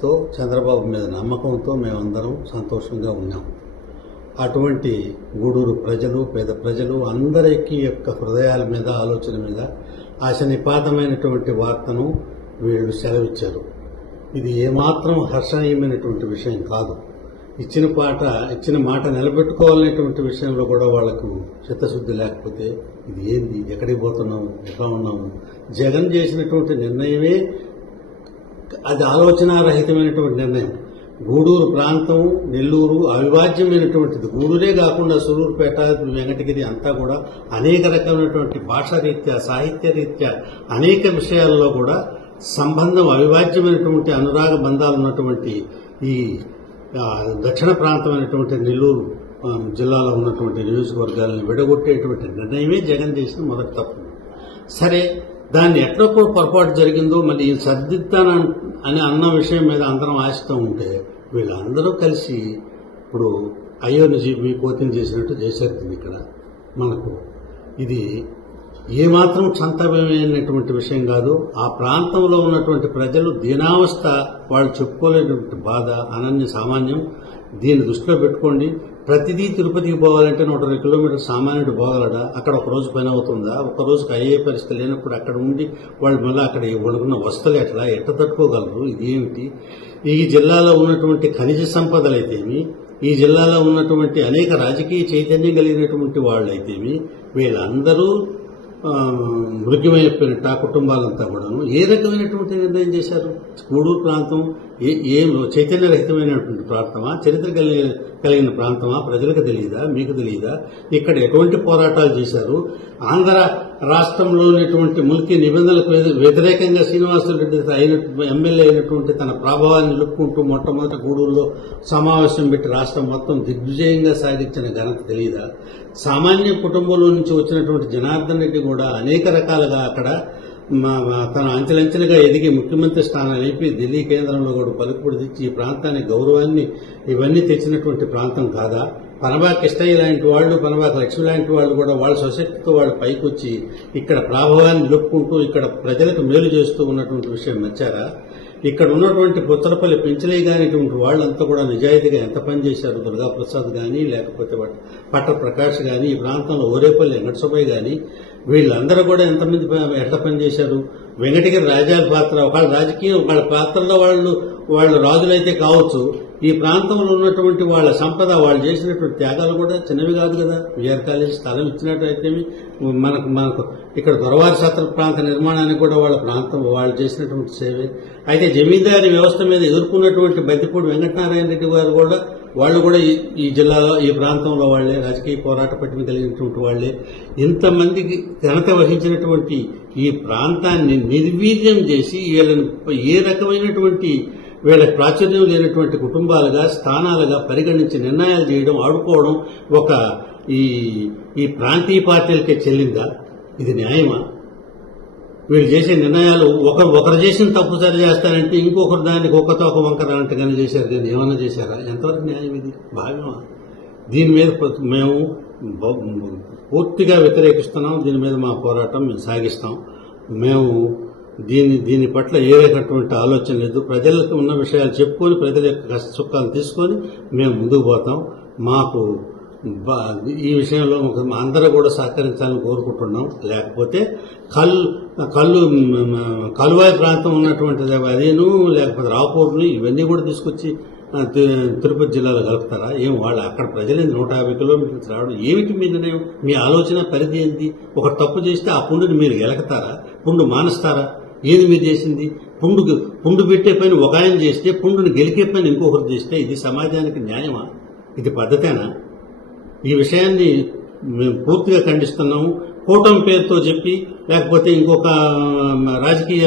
ఆశతో చంద్రబాబు మీద నమ్మకంతో మేమందరం సంతోషంగా ఉన్నాం. అటువంటి గూడూరు ప్రజలు పేద ప్రజలు అందరికీ యొక్క హృదయాల మీద ఆలోచన మీద ఆశనిపాతమైనటువంటి వార్తను వీళ్ళు సెలవిచ్చారు. ఇది ఏమాత్రం హర్షణీయమైనటువంటి విషయం కాదు. ఇచ్చిన పాట ఇచ్చిన మాట నిలబెట్టుకోవాలనేటువంటి విషయంలో కూడా వాళ్ళకు చిత్తశుద్ధి లేకపోతే ఇది ఏంది? ఎక్కడికి పోతున్నాము ఎట్లా ఉన్నాము జగన్ చేసినటువంటి నిర్ణయమే అది ఆలోచనారహితమైనటువంటి నిర్ణయం. గూడూరు ప్రాంతం నెల్లూరు అవిభాజ్యమైనటువంటిది. గూడూరే కాకుండా సులూరుపేట వెంకటగిరి అంతా కూడా అనేక రకమైనటువంటి భాషారీత్యా సాహిత్య రీత్యా అనేక విషయాల్లో కూడా సంబంధం అవిభాజ్యమైనటువంటి అనురాగ బంధాలు ఉన్నటువంటి ఈ దక్షిణ ప్రాంతమైనటువంటి నెల్లూరు జిల్లాలో ఉన్నటువంటి నియోజకవర్గాలను విడగొట్టేటువంటి నిర్ణయమే జగన్ చేసిన మొదటి తప్పు. సరే దాన్ని ఎట్లా పొరపాటు జరిగిందో మళ్ళీ ఈ సర్దిద్దాను అని అన్న విషయం మీద అందరం ఆశతో ఉంటే వీళ్ళందరూ కలిసి ఇప్పుడు అయ్యోని మీ కోతిని చేసినట్టు చేశారు దీన్ని ఇక్కడ మనకు. ఇది ఏమాత్రం చంతమైనటువంటి విషయం కాదు. ఆ ప్రాంతంలో ఉన్నటువంటి ప్రజలు దీనావస్థ వాళ్ళు చెప్పుకోలేనటువంటి బాధ అనన్య సామాన్యం. దీన్ని దృష్టిలో పెట్టుకోండి. ప్రతిదీ తిరుపతికి పోవాలంటే నూట ఇరవై కిలోమీటర్ సామాన్యుడు పోగలడా? అక్కడ ఒక రోజు పని అవుతుందా? ఒక రోజుకి అయ్యే పరిస్థితి లేనప్పుడు అక్కడ ఉండి వాళ్ళు మళ్ళీ అక్కడ వండుకున్న వస్తువులు ఎట్లా ఎట్ట తట్టుకోగలరు? ఇది ఏమిటి ఈ జిల్లాలో ఉన్నటువంటి ఖనిజ సంపదలైతేమి? ఈ జిల్లాలో ఉన్నటువంటి అనేక రాజకీయ చైతన్యం కలిగినటువంటి వాళ్ళైతేమి? వీళ్ళందరూ మృగ్యమైపోయినట్టు ఆ కుటుంబాలంతా కూడాను ఏ రకమైనటువంటి నిర్ణయం చేశారు? గూడూరు ప్రాంతం ఏ ఏం చైతన్యరహితమైనటువంటి ప్రాంతమా? చరిత్ర కలిగిన కలిగిన ప్రాంతమా? ప్రజలకు తెలియదా? మీకు తెలియదా? ఇక్కడ ఎటువంటి పోరాటాలు చేశారు? ఆంధ్ర రాష్ట్రంలోనేటువంటి ముల్కీ నిబంధనలకు వ్యతిరేకంగా శ్రీనివాసరెడ్డి అయిన ఎమ్మెల్యే అయినటువంటి తన ప్రభావాన్ని నిలుపుకుంటూ మొట్టమొదటి గూడూరులో సమావేశం పెట్టి రాష్ట్రం మొత్తం దిగ్విజయంగా సాగించిన ఘనత తెలియదా? సామాన్య కుటుంబంలో నుంచి వచ్చినటువంటి జనార్దన్ రెడ్డి కూడా అనేక రకాలుగా అక్కడ మా- తన అంచెలంచెలుగా ఎదిగి ముఖ్యమంత్రి స్థానాన్ని లేపి ఢిల్లీ కేంద్రంలో కూడా పలుకుబడి తెచ్చి ఈ ప్రాంతానికి గౌరవాన్ని ఇవన్నీ తెచ్చినటువంటి ప్రాంతం కాదా? పనబా కిష్టయ్య లాంటి వాళ్ళు పనబాక లక్ష్మి లాంటి వాళ్ళు కూడా వాళ్ళ సొసైటీతో వాళ్ళు పైకి వచ్చి ఇక్కడ ప్రాభవాన్ని లొక్కుంటూ ఇక్కడ ప్రజలకు మేలు చేస్తూ ఉన్నటువంటి విషయం నచ్చారా ఇక్కడ ఉన్నటువంటి పుత్తరపల్లి పెంచలే కానిటువంటి వాళ్ళంతా కూడా నిజాయితీగా ఎంత పని చేశారు? కానీ లేకపోతే పట్- పట్ట ప్రకాష్ కానీ ఈ ప్రాంతంలో ఓరేపల్లి వెంకటసుబ్బయ్య కానీ వీళ్ళందరూ కూడా ఎంతమంది ఎట్లా పని చేశారు వెంకటగిరి రాజాల పాత్ర వాళ్ళ రాజకీయం వాళ్ళ పాత్రలో వాళ్ళు వాళ్ళు రాజులైతే కావచ్చు ఈ ప్రాంతంలో ఉన్నటువంటి వాళ్ళ సంపద వాళ్ళు చేసినటువంటి త్యాగాలు కూడా చిన్నవి కాదు కదా. విఆర్ కాలేజ్ స్థలం ఇచ్చినట్టయితేమి మనకు మనకు ఇక్కడ దొరవారి సత్ర ప్రాంత నిర్మాణానికి కూడా వాళ్ళ ప్రాంతం వాళ్ళు చేసినటువంటి సేవే. అయితే జమీందారీ వ్యవస్థ మీద ఎదుర్కొన్నటువంటి బద్దిపూడి వెంకటనారాయణ రెడ్డి గారు కూడా వాళ్ళు కూడా ఈ ఈ జిల్లాలో ఈ ప్రాంతంలో వాళ్ళే రాజకీయ పోరాట పట్టిన కలిగినటువంటి వాళ్ళే. ఇంతమందికి ఘనత వహించినటువంటి ఈ ప్రాంతాన్ని నిర్వీర్యం చేసి వీళ్ళని ఏ రకమైనటువంటి వీళ్ళ ప్రాచుర్యం లేనటువంటి కుటుంబాలుగా స్థానాలుగా పరిగణించి నిర్ణయాలు చేయడం ఆడుకోవడం ఒక ఈ ఈ ప్రాంతీయ పార్టీలకే చెల్లిందా? ఇది న్యాయమా? వీళ్ళు చేసే నిర్ణయాలు ఒకరు ఒకరు చేసిన తప్పు సరి చేస్తారంటే ఇంకొకరు దానికి ఒకతో ఒక వంకర అంటగానే చేశారు కానీ ఏమైనా చేశారా? ఎంతవరకు న్యాయం ఇది? భావ్యమా దీని మీద ప్ర- మేము బ- పూర్తిగా వ్యతిరేకిస్తున్నాం. దీని మీద మా పోరాటం మేము సాగిస్తాం. మేము దీని దీని పట్ల ఏ రకటువంటి ఆలోచన లేదు. ప్రజలకు ఉన్న విషయాలు చెప్పుకొని ప్రజల యొక్క కష్ట సుఖాలు తీసుకొని మేము ముందుకు పోతాం. మాకు ఈ విషయంలో అందరూ కూడా సహకరించాలని కోరుకుంటున్నాం. లేకపోతే కళ్ళు కళ్ళు కలువాయి ప్రాంతం ఉన్నటువంటిది అదేను లేకపోతే రావుపూర్ని ఇవన్నీ కూడా తీసుకొచ్చి తి- తిరుపతి జిల్లాలో కలుపుతారా? ఏం వాళ్ళు అక్కడ ప్రజలు నూట యాభై కిలోమీటర్స్ రావడం ఏమిటి మీ నిర్ణయం? మీ ఆలోచన పరిధి ఏంటి ఒక తప్పు చేస్తే ఆ పుండుని మీరు గెలకతారా? పుండు మానుస్తారా? ఏది మీరు చేసింది? పుండు పుండు పెట్టే పని ఒక ఆయన చేస్తే పుండుని గెలికే పని ఇంకొకరు చేస్తే ఇది సమాజానికి న్యాయమా? ఇది పద్ధతేనా? ఈ విషయాన్ని మేము పూర్తిగా ఖండిస్తున్నాము. కూటమి పేరుతో చెప్పి లేకపోతే ఇంకొక రాజకీయ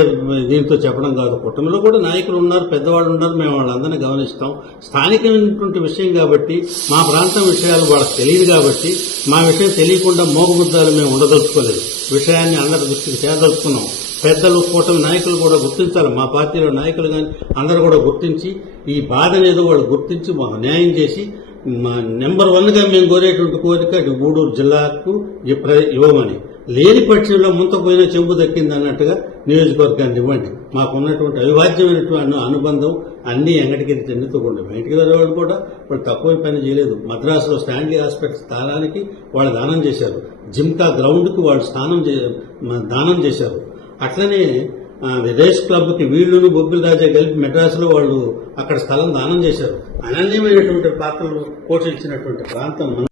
దీంతో చెప్పడం కాదు. కూటమిలో కూడా నాయకులు ఉన్నారు పెద్దవాళ్ళు ఉన్నారు మేము వాళ్ళందరినీ గమనిస్తాం. స్థానికమైనటువంటి విషయం కాబట్టి మా ప్రాంతం విషయాలు వాళ్ళకి తెలియదు కాబట్టి మా విషయం తెలియకుండా మోగబుద్దాలు మేము ఉండదలుచుకోలేదు. విషయాన్ని అందరి దృష్టికి తేదలుచుకున్నాం పెద్దలు కూటమి నాయకులు కూడా గుర్తించాలి. మా పార్టీలో నాయకులు కానీ అందరూ కూడా గుర్తించి ఈ బాధ అనేది వాళ్ళు గుర్తించి మాకు న్యాయం చేసి మా నెంబర్ వన్గా మేము కోరేటువంటి కోరిక గూడూరు జిల్లాకు ఇవ్వమని. లేని పక్షంలో ముంతపోయిన చెంపు దక్కింది అన్నట్టుగా నియోజకవర్గాన్ని ఇవ్వండి. మాకున్నటువంటి అవిభాజ్యమైనటువంటి అనుబంధం అన్ని ఎంగటికి చెందుతూకుండా బయటికి వెళ్ళేవాడు కూడా ఇప్పుడు తక్కువ పని చేయలేదు. మద్రాసులో స్టాన్లీ హాస్పిటల్ స్థానానికి వాళ్ళు దానం చేశారు. జిమ్కా గ్రౌండ్కి వాళ్ళు స్నానం చే- దానం చేశారు. అట్లనే ఆ, క్లబ్ క్లబ్కి వీళ్ళును బొబ్బిల్ రాజా కలిపి మెడ్రాసులో వాళ్ళు అక్కడ స్థలం దానం చేశారు. అనన్యమైనటువంటి పాత్రలు పోషించినటువంటి ప్రాంతం